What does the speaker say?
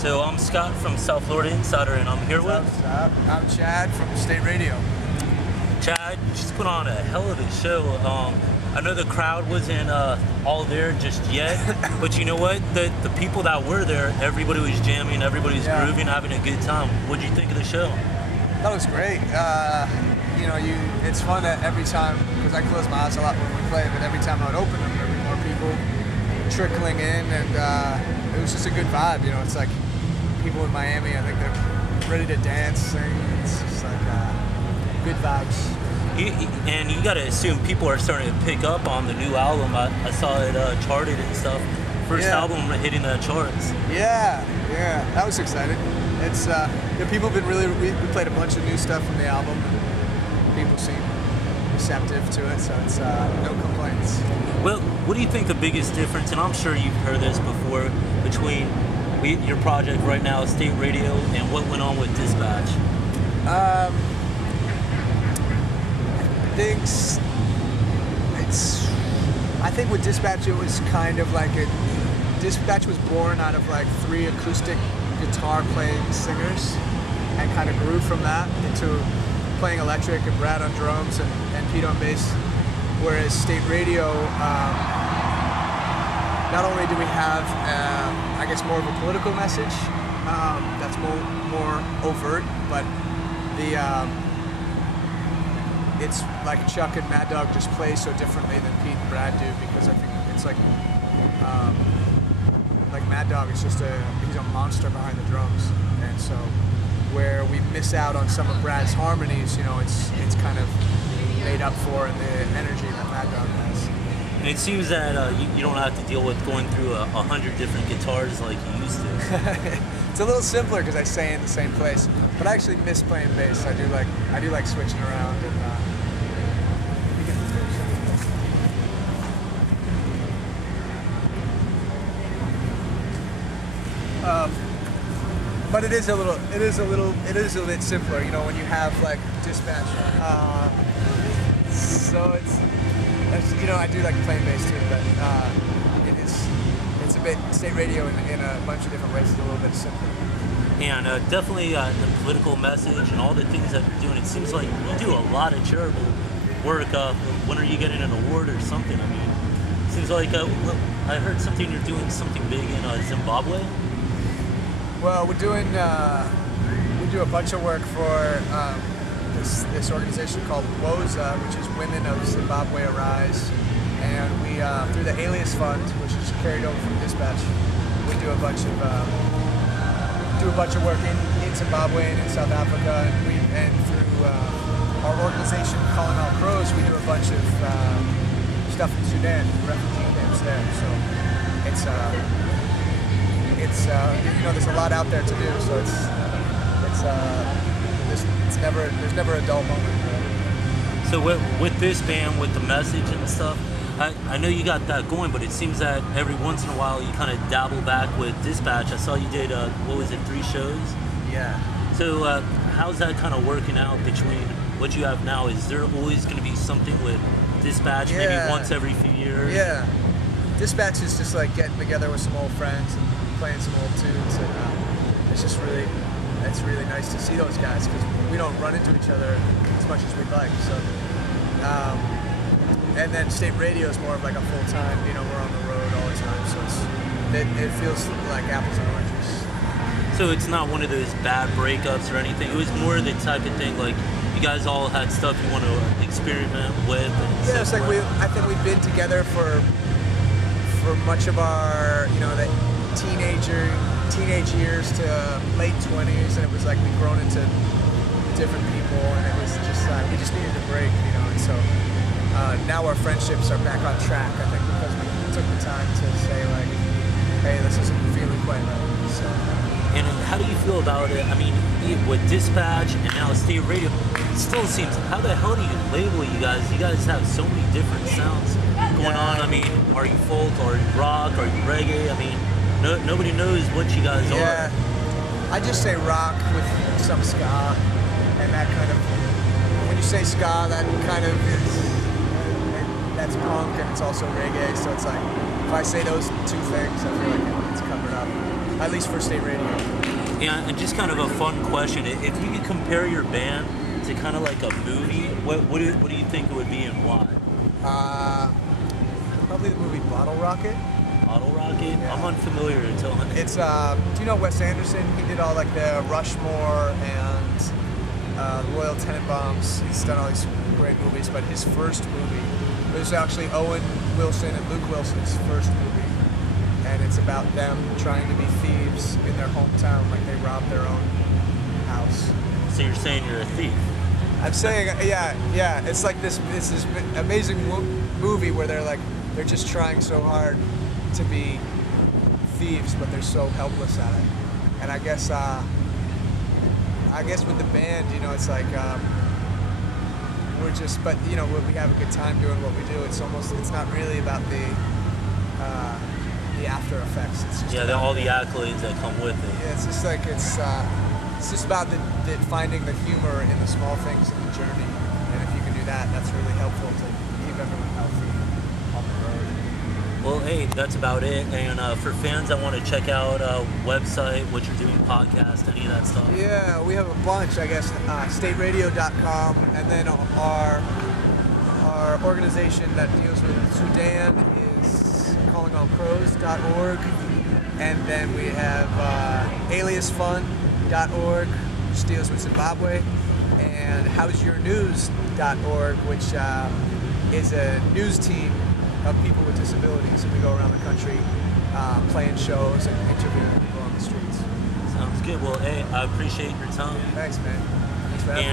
So I'm Scott from South Florida Insider, and I'm here with I'm Chad from State Radio. Chad. You just put on a hell of a show. I know the crowd wasn't all there just yet, but you know what? The people that were there, everybody was jamming, everybody was grooving, having a good time. What'd you think of the show? That was great. It's fun that every time, because I close my eyes a lot when we play, but every time I would open them, there'd be more people trickling in, and it was just a good vibe. You know, it's like people in Miami, I think they're ready to dance, sing. It's just like good vibes. And you got to assume people are starting to pick up on the new album. I saw it charted and stuff. First album hitting the charts. Yeah, that was exciting. It's people have been really. We played a bunch of new stuff from the album, and people seem receptive to it, so it's no complaints. Well, what do you think the biggest difference, and I'm sure you've heard this before, between your project right now, State Radio, and what went on with Dispatch? I think with Dispatch, it was kind of like Dispatch was born out of like 3 acoustic guitar playing singers, and kind of grew from that into playing electric and Brad on drums and Pete on bass. Whereas State Radio, not only do we have, I guess, more of a political message that's more overt, but it's like Chuck and Mad Dog just play so differently than Pete and Brad do, because I think it's like Mad Dog is just he's a monster behind the drums, and so where we miss out on some of Brad's harmonies, you know, it's kind of made up for in the energy that Mad Dog has. And it seems that you don't have to deal with going through 100 different guitars like you used to. It's a little simpler because I stay in the same place, but I actually miss playing bass. I do like switching around and. But it is a bit simpler, you know, when you have like Dispatch. So it's you know, I do like playing bass too, but it's a bit State Radio in a bunch of different ways. It's a little bit simpler. And definitely the political message and all the things that you're doing. It seems like you do a lot of charitable work. When are you getting an award or something? I mean, it seems like I heard something you're doing something big in Zimbabwe. Well, we do a bunch of work for this organization called WOZA, which is Women of Zimbabwe Arise, and we through the Alias Fund, which is carried over from Dispatch, we do a bunch of work in Zimbabwe and in South Africa, and through our organization Calling All Crows, we do a bunch of stuff in Sudan, refugee camps there. So you know, there's a lot out there to do, so there's never a dull moment. Right? So with this band, with the message and stuff, I know you got that going, but it seems that every once in a while you kind of dabble back with Dispatch. I saw you did 3 shows? Yeah. So how's that kind of working out between what you have now? Is there always going to be something with Dispatch, maybe once every few years? Yeah. Dispatch is just like getting together with some old friends and playing some old tunes, and it's really nice to see those guys, because we don't run into each other as much as we'd like. So, and then State Radio is more of like a full time. You know, we're on the road all the time, so it feels like apples and oranges. So it's not one of those bad breakups or anything. It was more the type of thing like you guys all had stuff you want to experiment with. Yeah, it's like I think we've been together for much of our, you know, the teenage years to late 20s, and it was like we'd grown into different people, and it was just we just needed a break, you know. And so now our friendships are back on track, I think, because we took the time to say like, hey, this isn't feeling quite right. So. And how do you feel about it? I mean, with Dispatch and now State Radio, it still seems, how the hell do you label you guys? You guys have so many different sounds going on. I mean, are you folk, are you rock, are you reggae? I mean, nobody knows what you guys are. I just say rock with some ska, and that kind of, when you say ska, that kind of is, that's punk, and it's also reggae, so it's like, if I say those two things, I feel like it's covered up. at least for state radio. Yeah, and just kind of a fun question. If you could compare your band to kind of like a movie, what do you think it would be and why? Probably the movie Bottle Rocket. Bottle Rocket? Yeah. I'm unfamiliar until It's do you know Wes Anderson? He did all like the Rushmore and Royal Tenenbaums. He's done all these great movies, but his first movie was actually Owen Wilson and Luke Wilson's first movie, and it's about them trying to be thieves in their hometown, like they robbed their own house. So you're saying you're a thief? I'm saying, yeah. It's like this amazing movie where they're just trying so hard to be thieves, but they're so helpless at it. And I guess with the band, you know, it's like we're just, but you know, we have a good time doing what we do. It's not really about the after effects. It's just all the accolades that come with it. Yeah, it's just like it's just about the finding the humor in the small things in the journey. And if you can do that, that's really helpful to keep everyone healthy on the road. Well, hey, that's about it. And for fans that want to check out website, what you're doing, podcast, any of that stuff. Yeah, we have a bunch, I guess. Stateradio.com, and then our organization that deals with Sudan is callingoncrows.org, and then we have aliasfund.org, which deals with Zimbabwe, and howsyournews.org, which is a news team of people with disabilities, and we go around the country playing shows and interviewing people on the streets. Sounds good. Well, hey, I appreciate your time. Thanks, man. Thanks for having me.